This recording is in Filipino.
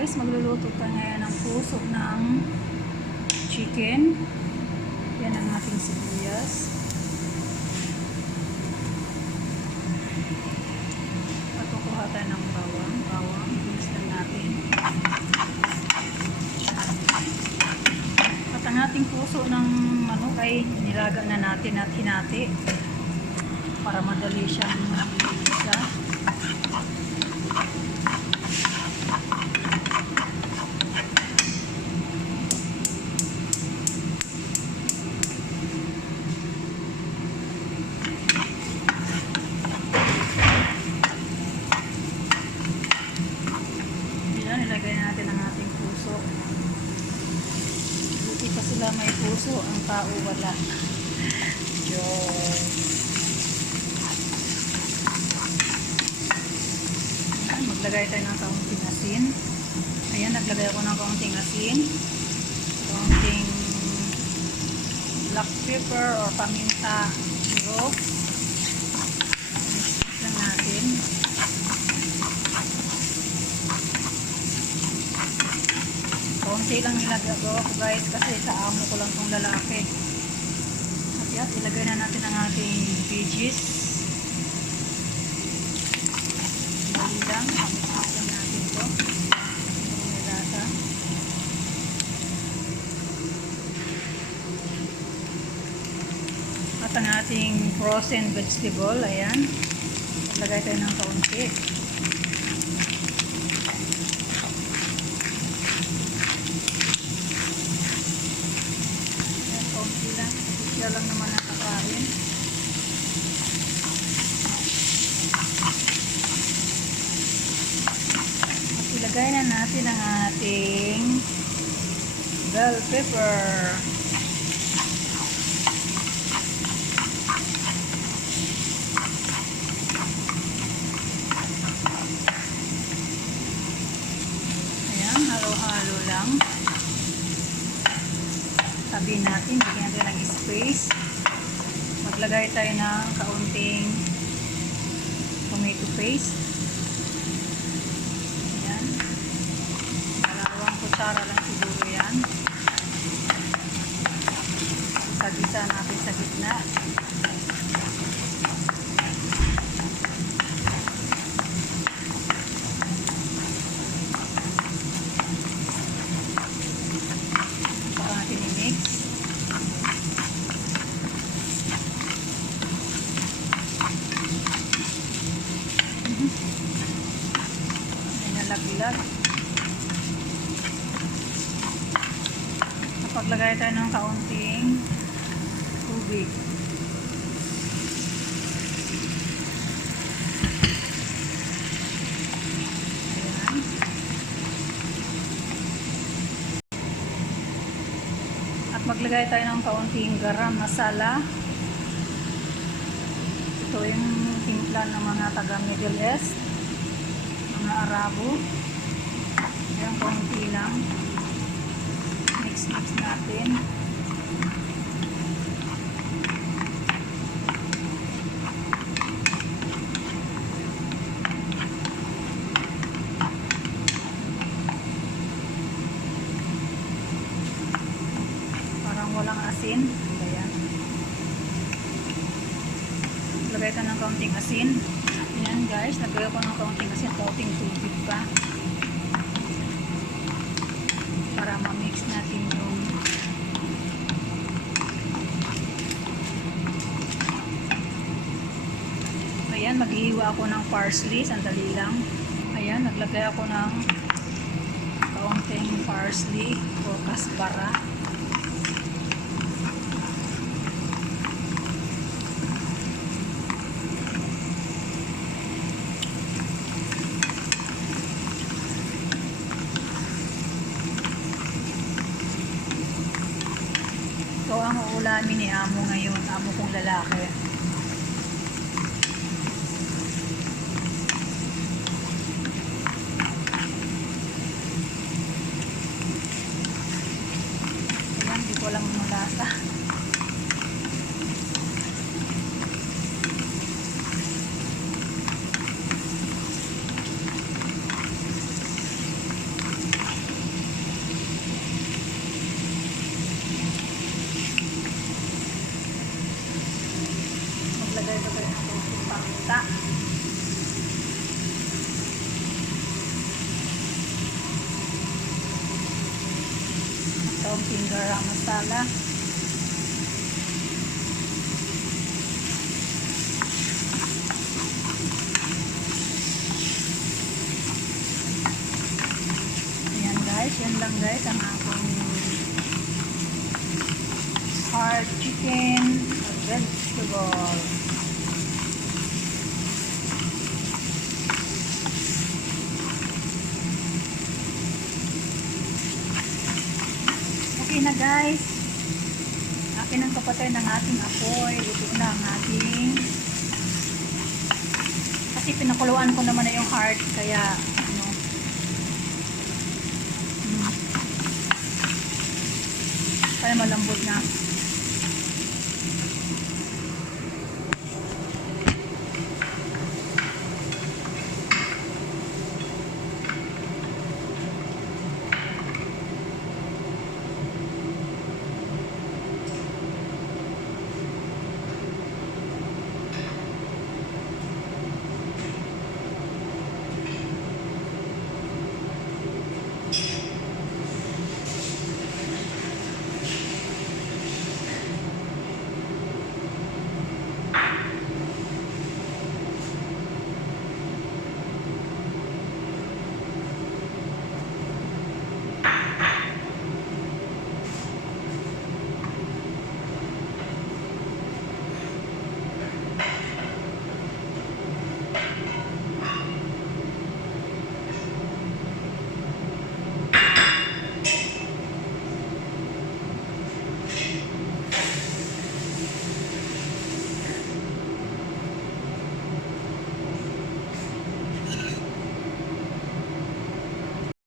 guys, magluluto pa ngayon ng puso ng chicken. Yan ang ating sibuyas. At kukuha tayo ng bawang. Ibilis lang natin. At ang ating puso ng manok ay nilaga na natin at hinati para madali siyang isa. Nilagay natin ang ating puso. Buti pa sila may puso, ang tao wala. Maglagay tayo ng kaunting asin. Ayan, naglagay ako ng kaunting asin. Kaunting black pepper or paminta. Mix lang natin. Kaunti lang nilagay ko guys kasi sa amo ko lang tong lalaki. At yan, ilagay na natin ang ating veggies. Dali lang, pamix lang natin to. Puro may lasa. At ang ating frozen vegetable, ayan. Ilagay tayo ng kaunti. Siya lang naman nakakain. At ilagay na natin ang ating bell pepper. Ayan, halo-halo lang. Sabihin natin, bigyan natin ng space. Maglagay tayo ng kaunting tomato paste. Ayan. Dalawang kutsara lang siguro yan. Isa-gisa natin sa gitna. Nalaglag. Napaglagay tayo ng kaunting tubig. Ayan. At maglagay tayo ng kaunting garam masala. Ito yung timpla ng mga taga Middle East, mga Arabo. Ayan, konti lang. Mix natin. Parang walang asin. Ayan. Lagay ka ng kaunting asin. Ayan guys, naglagay ko ng kaunting asin, kaunting tubig pa. Para ma-mix natin yung ayan, maghihiwa ako ng parsley, sandali lang. Ayan, naglagay ako ng kaunting parsley o kasbara. Ito ang uulamin ni amo ngayon, amo kong lalaki. Ayan, hindi ko alam yung lasa. kaunting garam masala. Ayan guys, yan lang guys ang akong hard chicken vegetable. Okay na guys. Akin ang kapatay ng ating apoy. Ito na ang ating, kasi pinakuluan ko naman na yung heart, kaya ano, kaya malambot na.